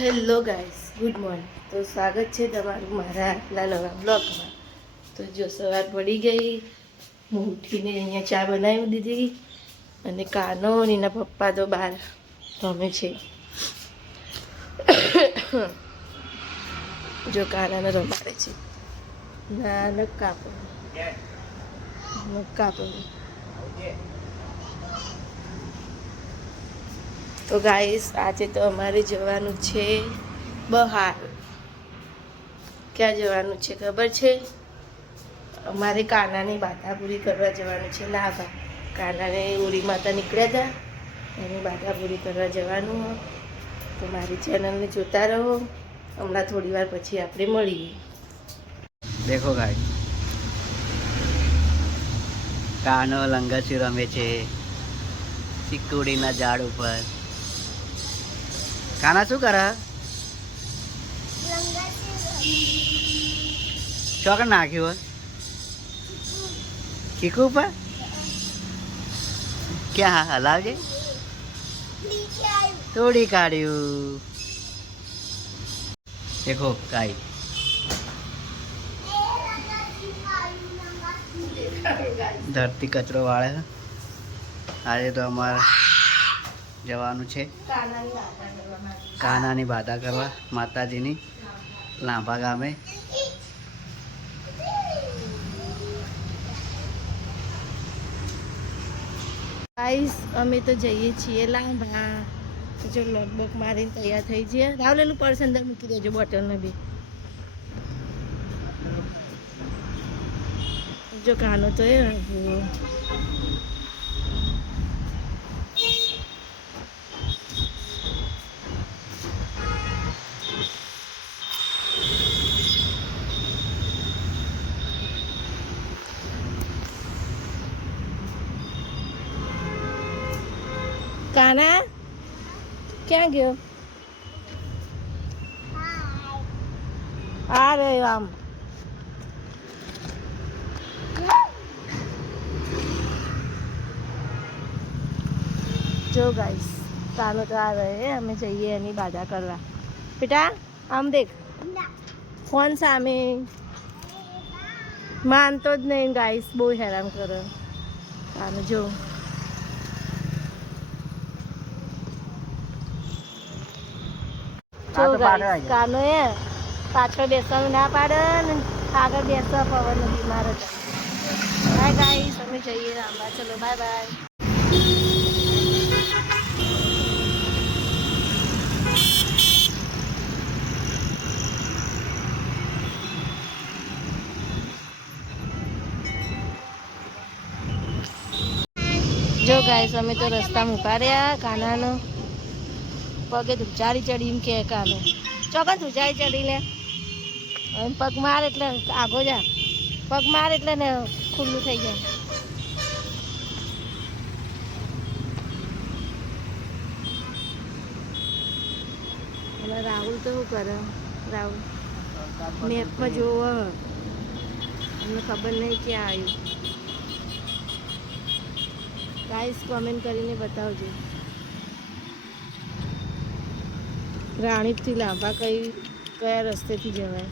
Hello guys, good morning. તો સ્વાગત છે તમારું મારા આટલા નવા બ્લોગમાં. તો જો સવાર પડી ગઈ, હું ઉઠીને અહીંયા ચા બનાવી દીધી અને કાનો અને એના પપ્પા તો બહાર રમે છે. જો કાનાને રમાડે છે. ના નખ કાપો, નખ કાપો. તો ગાઈસ, આજે તો અમારે જવાનું છે બહાર. ક્યાં જવાનું છે ખબર છે? અમારે કાનાની બાધા પૂરી કરવા જવાનું છે. લાભા કાનાને ઓરી માતા નીકળ્યા હતા, એની બાધા પૂરી કરવા જવાનું. તો મારી ચેનલને જોતા રહો. હમણાં થોડી વાર પછી આપણે મળીએ. દેખો ગાઈસ, કાનો લંગસી રમે છે ચીકુડીના ઝાડ ઉપર. કાના શું કરે? ચોકડ નાખ્યું ચીકુ ઉપર. ક્યાં હલાવજે, તોડી કાઢ્યું. દેખો ગાઈ, ધરતી કચરો વાળે. આજે તો અમારે જવાનું છે કાનાની બાધા કરવા માતાજીની લાંભા ગામે. ગાઈસ, અમે તો જઈએ છીએ લાંભા. જો લગભગ મારીને તૈયાર થઈ જઈએ. રાવલેલું પર્સ અંદર મૂકી દેજો, બોટલને બી. જો કાનો તો એ કાના ક્યાં ગયો? આ રહ્યો આમ. જો ગાઈસ, કાનો તો આ રહે. અમે જઈએ એની બાધા કરવા. બેટા આમ દેખ, ફોન સામે. માનતો જ નહીં ગાઈસ, બહુ હેરાન કરે કાનો. જો કાનો એ પાછળ બેસવાનું ના પાડે ને આગળ બેસવા પવન બીમાર હતા. બાય ગાઈસ, અમે જઈએ રામબા. ચલો બાય બાય. જો ગાઈસ, અમે તો રસ્તામાં ઉભા રહ્યા. કાનાનો પગે ધુચારી ચડી. એમ કે કાનો ચોકન ધુચારી ચડી લે. પગ માર એટલે આગો જા. પગ માર એટલે ને ખુલ્લું થઈ જાય. અને રાહુલ તો શું કરે? રાહુલ મેપમાં જોવો, અમને ખબર નહીં ક્યાં આવ્યું. ગાઈસ, કોમેન્ટ કરીને બતાવજો રાણીપથી લાંભા કયા રસ્તેથી જવાય.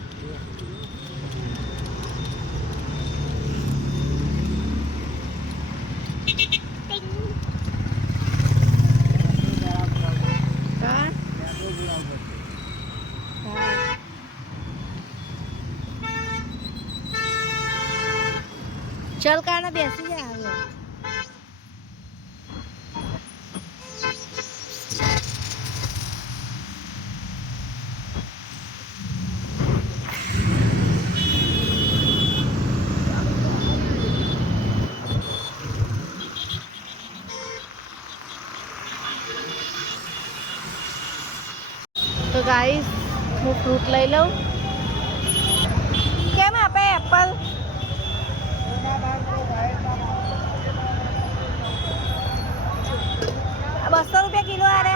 ચલ કાના, બેસી જા. તો ગાઈસ, હું ફ્રૂટ લઈ લઉં. કેમ આપે એપલ? ₹200 કિલો. આરે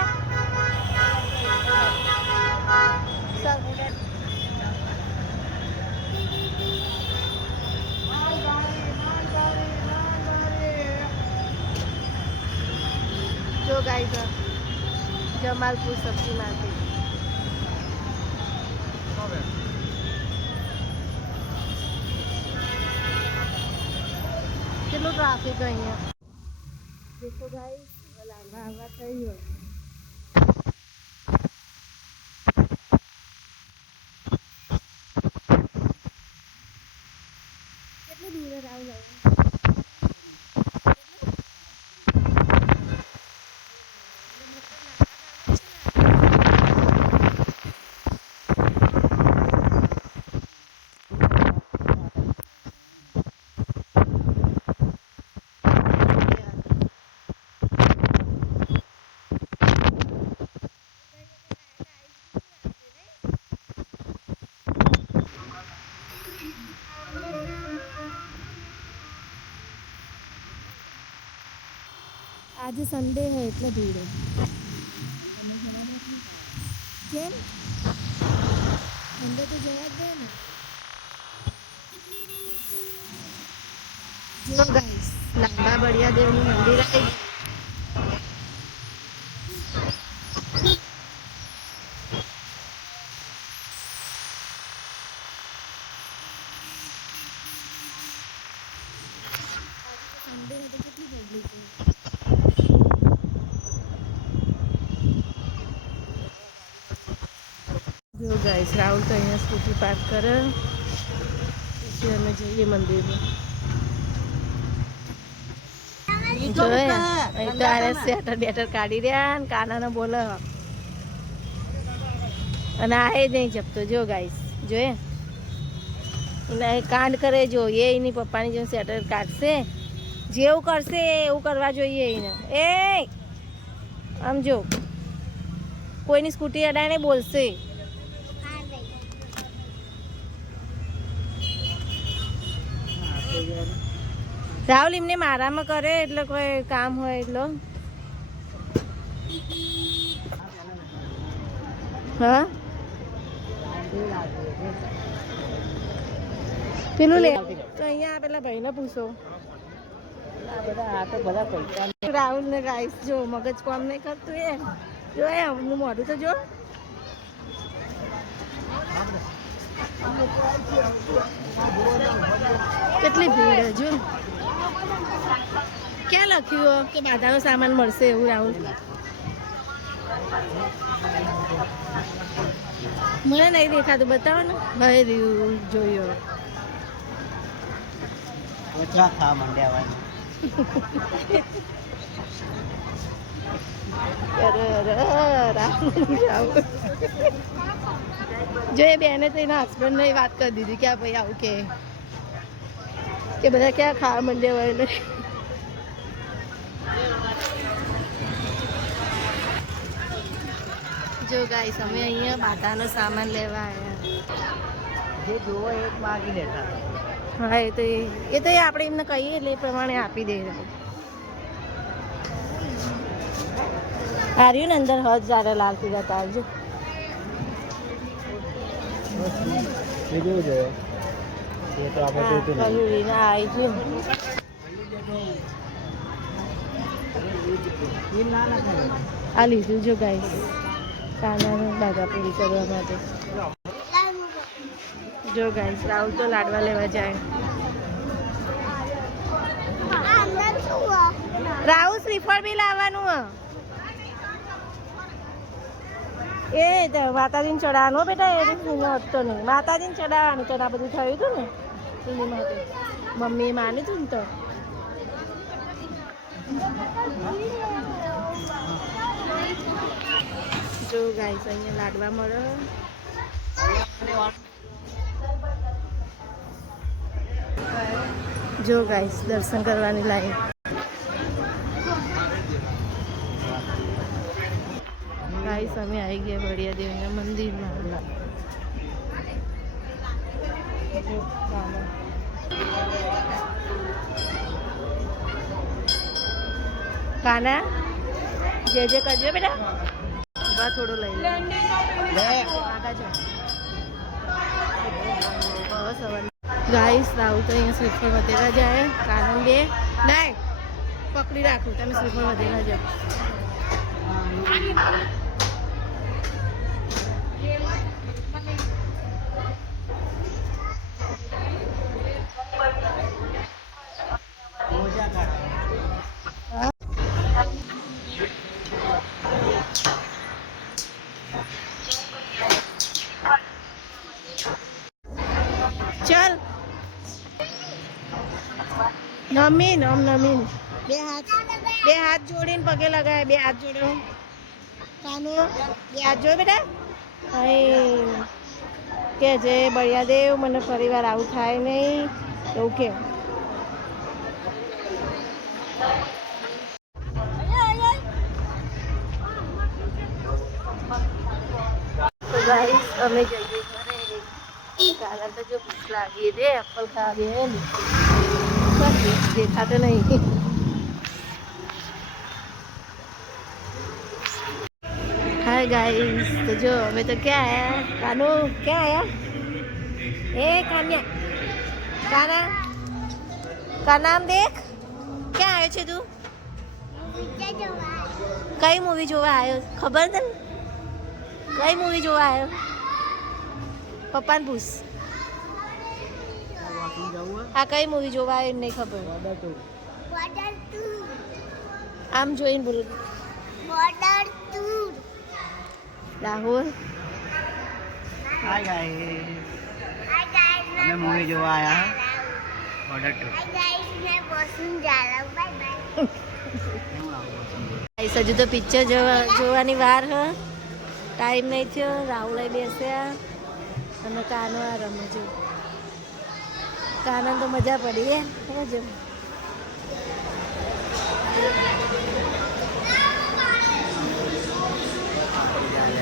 જો ગાઈસ, જમાલપુર સબ્જી માર્કેટ. કેટલું ટ્રાફિક અહીંયા દેખો ગાઈસ લાંબા આવા થઈ ગયો કેટલું દૂર આવું જાય आज संडे है એટલે ભીડ કેમ સંડે તો જવા દે ને જો ગાઈસ લાંબા બળિયા દેવનું મંદિર આવી સંડે તો કેટલી પબ્લિક છે જો ગાઈસ રાહુલ તો અહીંયા સ્કૂટી પાર્ક કરે પછી અમે જઈએ મંદિરમાં જોયા અહીં તો આરે સેટર બેટર કાઢી રહ્યા ને કાનાને બોલે અને આ એ નહીં જપતો જો ગાઈસ જોયે એને કાંડ કરે જો એ એની પપ્પાની જેમ સેટર કાઢશે જેવું કરશે એવું કરવા જોઈએ એને એ આમ જો કોઈની સ્કૂટી અડાઈને બોલશે રાહુલ એમને મારામાં કરે એટલે કોઈ કામ હોય એટલો હા પેલું લે તો અહીંયા પેલા ભાઈને પૂછો રાહુલ ને ગાઈસ જો મગજ કામ નહીં કરતું એ જો એમનું મોઢું તો જો કેટલી ભીડ જો ક્યાં લખ્યું કે બાધાનો સામાન મળશે એવું રાહુલ મને નહીં દેખાતું બતાવો ને બહાર જોયું જો એ બેને તો એના હસબન્ડ ને વાત કરી દીધી કે ભાઈ આવું કે બધા ક્યાં ખાવા માંડ્યા હોય ને જો ગાઈસ અમે અહીંયા બાધાનો સામાન લેવા આવ્યા જે જોવો એક માગી લેતા હા એ તો આપણે એમને કહીએ એટલે એ પ્રમાણે આપી દે હાર્યું ને અંદર હજારે લાલ પીળા તારજો આ લીધું જો ગાઈસ કાનાને દાદા પૂરી કરવા માટે જો ગાઈસ રાહુલ તો લાડવા લેવા જાય રાહુલ શ્રીફળ બી લાવવાનું એ માતાજીને ચડાવવાનું બેટા એ હતો નહીં માતાજીને ચડાવવાનું તો આ બધું થયું હતું ને એની માટે મમ્મીએ માન્યું હતું ને તો જો ગાઈસ અહીંયા લાડવા મળે જો ગાઈસ દર્શન કરવાની લાઈન ગાઈસ અમે આવી ગયા બળિયા દેવીના મંદિરમાં કાના જે કરજો બેટા બા થોડો લઈ લે આગળ જો બસ હવે ગાઈસ રાહુલ તો અહીંયા શ્રીફળ વધેરા જાય કાનન બે લાય પકડી રાખું તમે શ્રીફળ વધેરા જાઓ નમીન નમીન બે હાથ જોડીને પગે લગાય બે હાથ જોડો કાનો બે હાથ જોડે બેટા કે જે બળિયા દેવ મને ફરીવાર આવું થાય નહીં એવું કે અમે જઈએ ઘરે કારણ તો જો ભૂખ લાગી રે એપલ ખાવીએ ને દેખાતો નહીં हाय गाइस तो जो हमें तो क्या आया कानू क्या आया ए कान्या काना का नाम देख क्या आयो છે તું કઈ મૂવી જોવા આવ્યો ખબર તને કઈ મૂવી જોવા આવ્યો પપ્પાને પૂછ આ કઈ મૂવી જોવા આવ્યો નહીં ખબર આમ જોઈને બોલ રાહુલ હાય ગાઈસ અમે મૂવી જોવા આયા ઓર્ડર 2 હજુ તો પિક્ચર જોવાની વાર હ ટાઈમ નહીં થયો રાહુલ બેસ્યા અને કાનો આ રમે જો કાના તો મજા પડી હે સમજો